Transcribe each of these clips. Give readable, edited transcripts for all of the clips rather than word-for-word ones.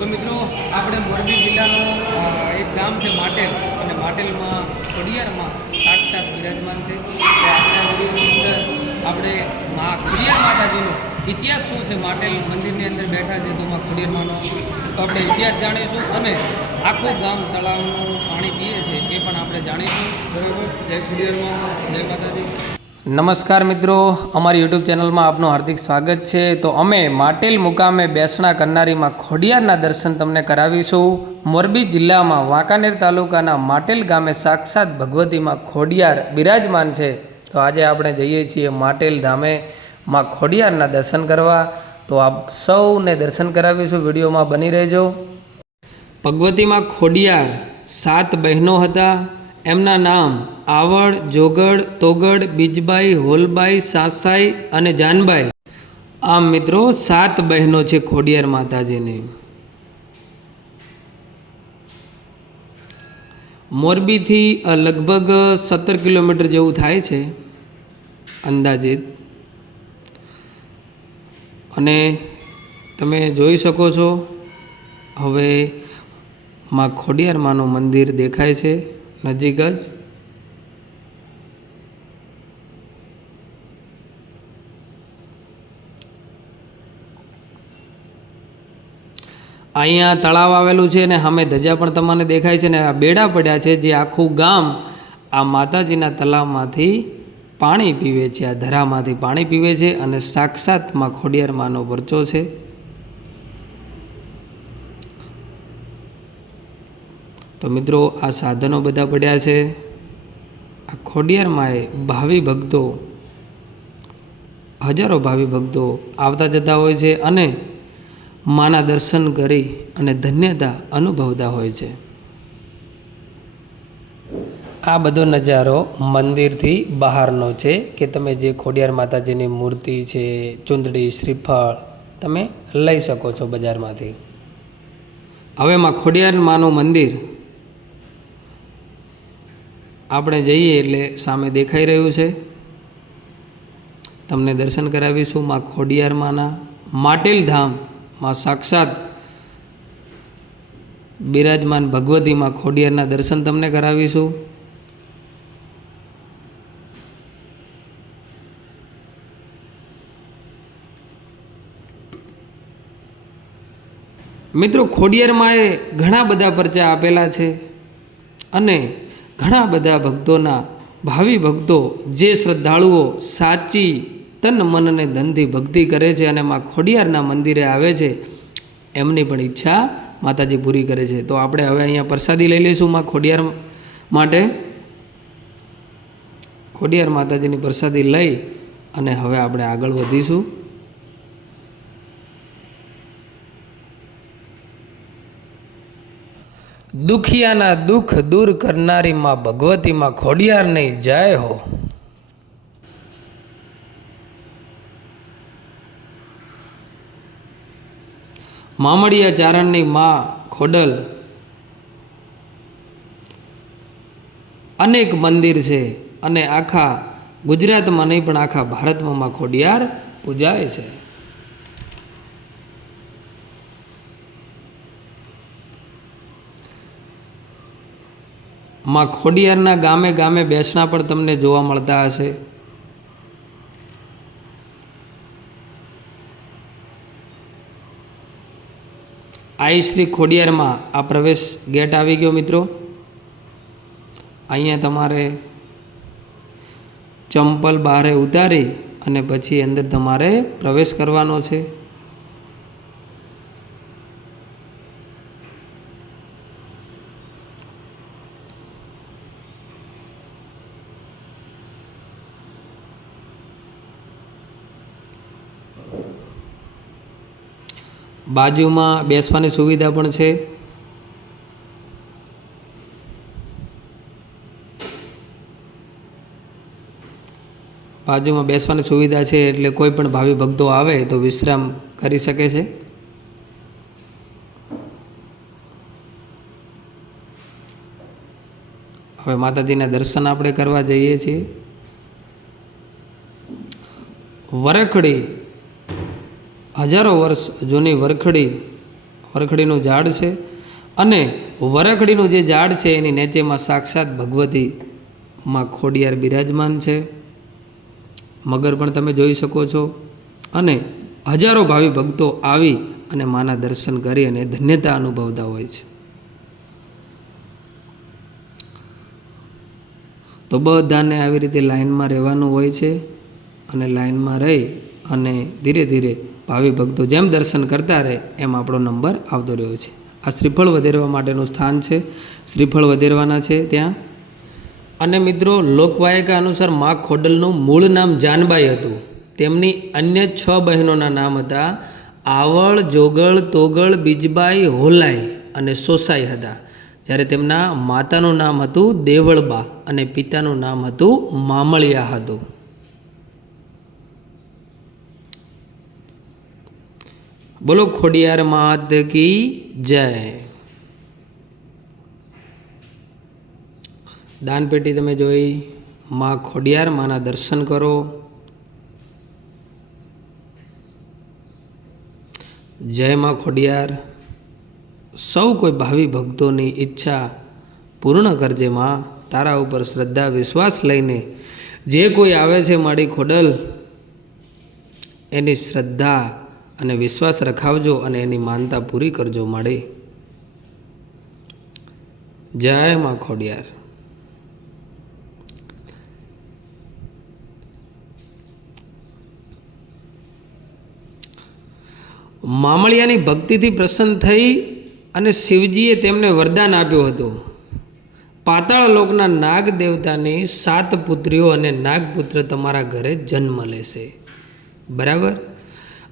તો મિત્રો આપણે મોરબી જિલ્લાનું એક ગામ છે માટેલ, અને માટેલમાં ખોડિયારમાં સાક્ષાત બિરાજમાન છે. તો આજના વિડીયોની અંદર આપણે ખોડિયાર માતાજીનો ઇતિહાસ શું છે, માટેલ મંદિરની અંદર બેઠા છે તો ખોડિયારમાંનો તો આપણે ઇતિહાસ જાણીશું, અને આખું ગામ તળાવનું પાણી પીએ છે એ પણ આપણે જાણીશું. બરાબર. જય ખોડિયારમાં, જય માતાજી. નમસ્કાર મિત્રો, અમારી યુટ્યુબ ચેનલમાં આપનું હાર્દિક સ્વાગત છે. તો અમે માટેલ મુકામે બેસણા કરનારીમાં ખોડિયારના દર્શન તમને કરાવીશું. મોરબી જિલ્લામાં વાંકાનેર તાલુકાના માટેલ ગામે સાક્ષાત ભગવતીમાં ખોડિયાર બિરાજમાન છે. તો આજે આપણે જઈએ છીએ માટેલ ધામે માં ખોડિયારના દર્શન કરવા. તો આપ સૌને દર્શન કરાવીશું, વિડીયોમાં બની રહેજો. ભગવતીમાં ખોડિયાર 7 બહેનો હતા. એમના નામ આવડ, જોગડ, તોગડ, બીજબાઈ, હોલબાઈ, સાસાઈ અને જાનબાઈ. આમ મિત્રો 7 બહેનો છે ખોડિયાર માતાજીની. મોરબીથી લગભગ 17 કિલોમીટર જેવું થાય છે અંદાજિત. અને તમે જોઈ શકો છો હવે માં ખોડિયાર માનું મંદિર દેખાય છે નજીક જ. અહીંયા તળાવ આવેલું છે, અને સામે ધજા પણ તમને દેખાય છે, ને આ બેડા પડ્યા છે જે આખું ગામ આ માતાજીના તળાવમાંથી પાણી પીવે છે, આ ધરામાંથી પાણી પીવે છે. અને સાક્ષાત માં ખોડિયાર માનો પરચો છે. તો મિત્રો આ સાધનો બધા પડ્યા છે. આ ખોડિયાર માએ ભાવિ ભક્તો, હજારો ભાવિ ભક્તો આવતા જતા હોય છે, અને માના દર્શન કરી અને ધન્યતા અનુભવતા હોય છે. આ બધો નજારો મંદિરથી બહારનો છે, કે તમે જે ખોડિયાર માતાજીની મૂર્તિ છે, ચૂંદડી, શ્રીફળ તમે લઈ શકો છો બજારમાંથી. હવે માં ખોડિયાર માનું મંદિર આપણે જઈએ એટલે સામે દેખાઈ રહ્યું છે. તમને દર્શન કરાવીશું માં ખોડિયાર માના. માટેલ ધામ માં સાક્ષાત બિરાજમાન ભગવતીમાં ખોડિયારના દર્શન તમને કરાવીશું. મિત્રો ખોડિયાર માએ ઘણા બધા પરચા આપેલા છે, અને ઘણા બધા ભક્તોના, ભાવિ ભક્તો જે શ્રદ્ધાળુઓ સાચી તન મન અને ધનથી ભક્તિ કરે છે અને માં ખોડિયારના મંદિરે આવે છે, એમની પણ ઈચ્છા માતાજી પૂરી કરે છે. તો આપણે હવે અહીંયા પ્રસાદી લઈ લઈશું માં ખોડિયાર માટે. ખોડિયાર માતાજીની પ્રસાદી લઈ અને હવે આપણે આગળ વધીશું. દુખિયાના દુઃખ દૂર કરનારી માં ભગવતીમાં ખોડિયારની જય હો. મામડિયા ચારણની માં ખોડલ અનેક મંદિર છે, અને આખા ગુજરાતમાં નહીં પણ આખા ભારતમાં માં ખોડિયાર પૂજાય છે. માં ખોડિયારના ગામે ગામે બેસણા પણ તમને જોવા મળતા હશે. આઈ શ્રી ખોડિયારમાં આ પ્રવેશ ગેટ આવી ગયો મિત્રો. અહીંયા તમારે ચંપલ બહારે ઉતારી અને પછી અંદર તમારે પ્રવેશ કરવાનો છે. બાજુમાં બેસવાની સુવિધા પણ છે. બાજુમાં બેસવાની સુવિધા છે, એટલે કોઈ પણ ભાવિ ભક્તો આવે તો વિશ્રામ કરી શકે છે. હવે માતાજીના દર્શન આપણે કરવા જઈએ છીએ. વરખડી હજારો વર્ષ જૂની વરખડીનું ઝાડ છે અને વરખડીનું જે ઝાડ છે એની નીચેમાં સાક્ષાત ભગવતી માં ખોડિયાર બિરાજમાન છે. મગર પણ તમે જોઈ શકો છો અને હજારો ભાવિ ભક્તો આવી અને માના દર્શન કરી અને ધન્યતા અનુભવતા હોય છે. તો બધાને આવી રીતે લાઈનમાં રહેવાનું હોય છે અને લાઈનમાં રહી અને ધીરે ધીરે ભાવિ ભક્તો જેમ દર્શન કરતા રહે એમ આપણો નંબર આવતો રહ્યો છે. આ શ્રીફળ વધેરવા માટેનું સ્થાન છે. શ્રીફળ વધેરવાના છે ત્યાં. અને મિત્રો, લોકવાયકા અનુસાર મા ખોડલનું મૂળ નામ જાનબાઈ હતું. તેમની અન્ય 6 બહેનોના નામ હતા આવળ, જોગળ, તોગળ, બીજબાઈ, હોલાઈ અને સોસાઈ હતા. જ્યારે તેમના માતાનું નામ હતું દેવળબા અને પિતાનું નામ હતું મામળિયા હતું. બોલો ખોડિયાર માત કી જય. દાનપેટી તમે જોઈ. માં ખોડિયાર માના દર્શન કરો. જય માં ખોડિયાર. સૌ કોઈ ભાવિ ભક્તોની ઈચ્છા પૂર્ણ કરજે માં. તારા ઉપર શ્રદ્ધા વિશ્વાસ લઈને જે કોઈ આવે છે મારી ખોડલ, એની શ્રદ્ધા અને વિશ્વાસ રખાવજો અને એની માનતા પૂરી કરજો માડી. જય માં ખોડિયાર. મામળિયાની ભક્તિથી પ્રસન્ન થઈ અને શિવજીએ તેમને વરદાન આપ્યું હતું. પાતાળ લોકના નાગ દેવતાની 7 પુત્રીઓ અને નાગપુત્ર તમારા ઘરે જન્મ લેશે. બરાબર.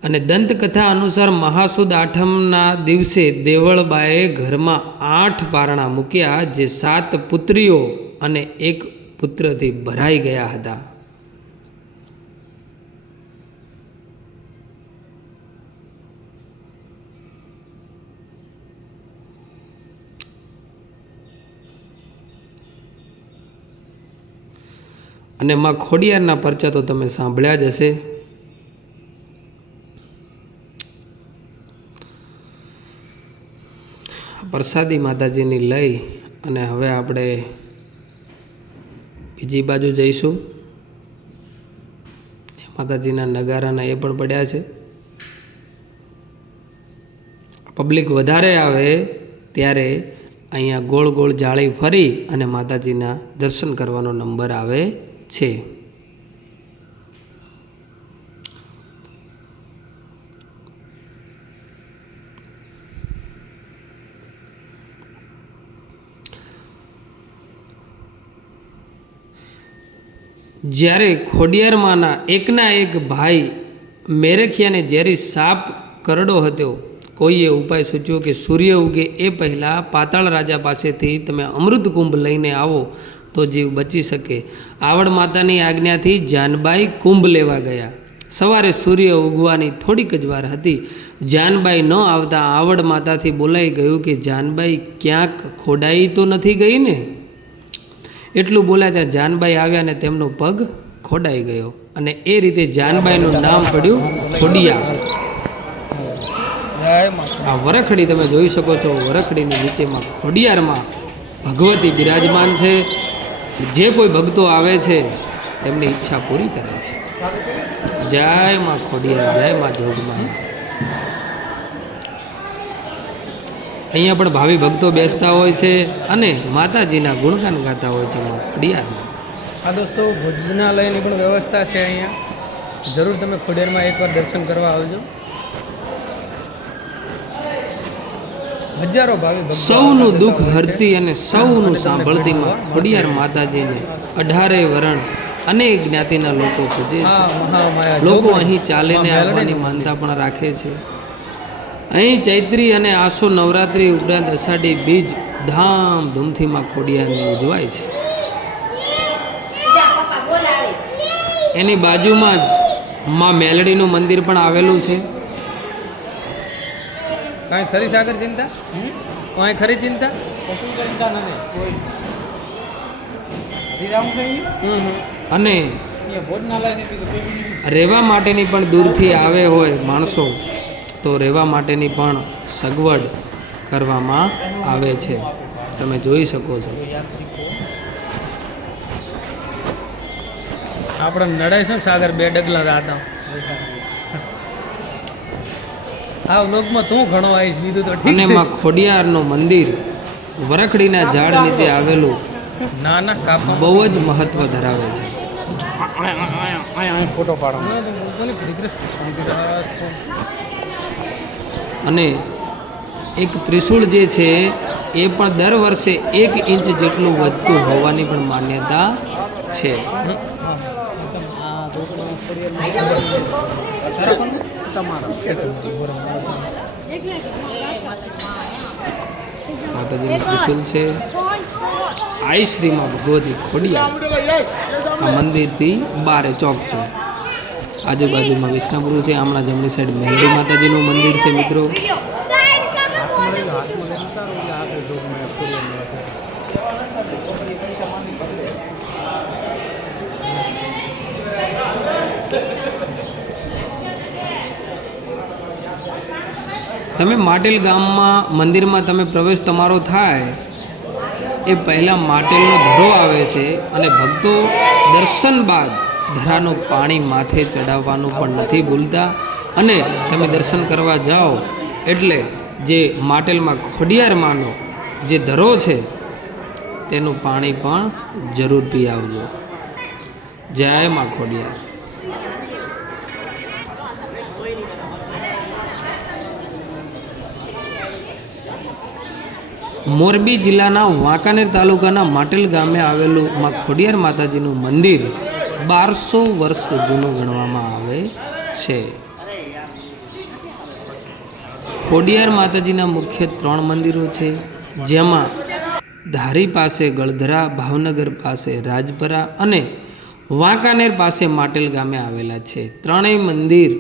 અને દંતકથા અનુસાર મહાસુદ આઠમના દિવસે દેવળબાએ ઘરમાં 8 પારણા મૂક્યા, જે 7 પુત્રીઓ અને 1 પુત્રથી ભરાઈ ગયા હતા. અને માં ખોડિયારના પરચા તો તમે સાંભળ્યા જ હશે. પ્રસાદી માતાજીની લઈ અને હવે આપણે બીજી બાજુ જઈશું. માતાજીના નગારાના એ પણ પડ્યા છે. પબ્લિક વધારે આવે ત્યારે અહીંયા ગોળ ગોળ જાળી ફરી અને માતાજીના દર્શન કરવાનો નંબર આવે છે. જ્યારે ખોડિયારમાંના એકના એક ભાઈ મેરખિયાને ઝેરી સાપ કરડો હતો, કોઈએ ઉપાય સૂચ્યો કે સૂર્ય ઉગે એ પહેલાં પાતાળ રાજા પાસેથી તમે અમૃત કુંભ લઈને આવો તો જીવ બચી શકે. આવડ માતાની આજ્ઞાથી જાનબાઈ કુંભ લેવા ગયા. સવારે સૂર્ય ઉગવાની થોડીક જ વાર હતી. જાનબાઈ ન આવતા આવડ માતાથી બોલાઈ ગયું કે જાનબાઈ ક્યાંક ખોડાઈ તો નથી ગઈ ને. એટલું બોલ્યા ત્યાં જાનબાઈ આવ્યા ને તેમનો પગ ખોડાઈ ગયો અને એ રીતે જાનબાઈનું નામ પડ્યું ખોડિયાર. આ વરખડી તમે જોઈ શકો છો. વરખડીની નીચેમાં ખોડિયારમાં ભગવતી બિરાજમાન છે. જે કોઈ ભક્તો આવે છે એમની ઈચ્છા પૂરી કરે છે. જય માં ખોડિયાર, જય માં જોગમાં. અહીંયા પણ ભાવિ ભક્તો બેસતા હોય છે અને માતાજીના ગુણગાન ગાતા હોય છે માં ખોડિયારમાં. આ દોસ્તો ભોજનાલયની પણ વ્યવસ્થા છે અહીંયા. જરૂર તમે ખોડિયારમાં એકવાર દર્શન કરવા આવજો. હજારો ભાવિ ભક્તો સૌનું દુઃખ હરતી અને સૌનું સાંભળતી માં ખોડિયાર માતાજીને 18 વરણ અનેક જ્ઞાતિના લોકો પૂજે છે. લોકો અહીં ચાલીને આવવાની માનતા પણ રાખે છે. અહીં ચૈત્રી અને આસો નવરાત્રિ ઉપરાંત અષાઢી બીજ ધામધૂમથી માં ખોડિયારની ઉજવાય છે. એની બાજુમાં જ માં મેલડીનું મંદિર પણ આવેલું છે. કાંઈ ખરી સાગર ચિંતા? કાંઈ ખરી ચિંતા? કશું ચિંતા નથી કોઈ. અને રહેવા માટેની પણ દૂરથી આવે હોય માણસો તો રહેવા માટેની પણ સગવડ કરવામાં આવે છે. તમે જોઈ શકો છો. આપણે નડાય છે સાગર 2 ડગલા રાતા. આ વ્લોગમાં તું ઘણો આવીશ, બીજું તો ઠીક છે. અને માં ખોડિયારનું મંદિર વરખડીના ઝાડ નીચે આવેલું નાના કાપા બહુ જ મહત્વ ધરાવે છે. ફોટો પાડો. અને એક ત્રિશૂળ જે છે એ પણ દર વર્ષે 1 ઇંચ જેટલું વધતું હોવાની પણ માન્યતા છે. માતાજીનું ત્રિશૂળ છે. આઈ શ્રીમાં ભગવતી ખોડિયાર આ મંદિરથી બારે ચોક છે. આજુબાજુમાં વિષ્ણુપુર છે. હમણાં જમણી સાઈડ મેલડી માતાજીનું મંદિર છે મિત્રો. તમે માટેલ ગામમાં મંદિરમાં તમે પ્રવેશ તમારો થાય એ પહેલાં માટેલનો ધરો આવે છે અને ભક્તો દર્શન બાદ ધરાનું પાણી માથે ચડાવવાનું પણ નથી ભૂલતા. અને તમે દર્શન કરવા જાઓ એટલે જે માટેલમાં ખોડિયારમાંનો જે ધરો છે તેનું પાણી પણ જરૂર પી આવજો. જય માં ખોડિયાર. મોરબી જિલ્લાના વાંકાનેર તાલુકાના માટેલ ગામે આવેલું માં ખોડિયાર માતાજીનું મંદિર 1200 વર્ષ જૂનું ગણવામાં આવે છે. ખોડિયાર માતાજીના મુખ્ય 3 મંદિરો છે, જેમાં ધારી પાસે ગળધરા, ભાવનગર પાસે રાજપરા અને વાંકાનેર પાસે માટેલ ગામે આવેલા છે. ત્રણેય મંદિર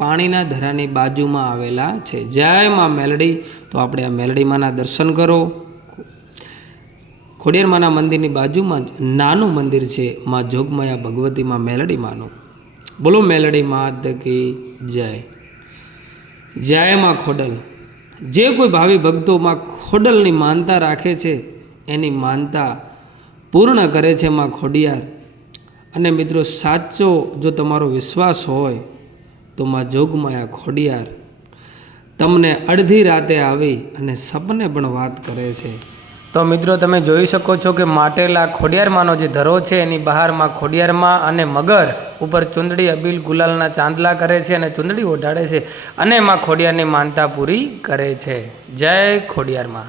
પાણીના ધરાની બાજુમાં આવેલા છે. જય માં મેલડી. તો આપણે આ મેલડી માના દર્શન કરો. ખોડિયાર માના મંદિરની બાજુમાં જ નાનું મંદિર છે માં જોગમાયા ભગવતી માં મેલડી માનું. બોલો મેલડી માત કી જય. જય માં ખોડલ. જે કોઈ ભાવિ ભક્તો માં ખોડલની માનતા રાખે છે એની માનતા પૂર્ણ કરે છે માં ખોડિયાર. અને મિત્રો સાચો જો તમારો વિશ્વાસ હોય તો માં જોગમાયા ખોડિયાર તમને અડધી રાતે આવી અને સપને પણ વાત કરે છે. તો મિત્રો તમે જોઈ શકો છો કે માટેલા ખોડિયારમાંનો જે ધરો છે એની બહારમાં ખોડિયારમાં અને મગર ઉપર ચુંદડી, અબીલ, ગુલાલના ચાંદલા કરે છે અને ચુંદડી ઓઢાડે છે અને માં ખોડિયારની માનતા પૂરી કરે છે. જય ખોડિયારમાં.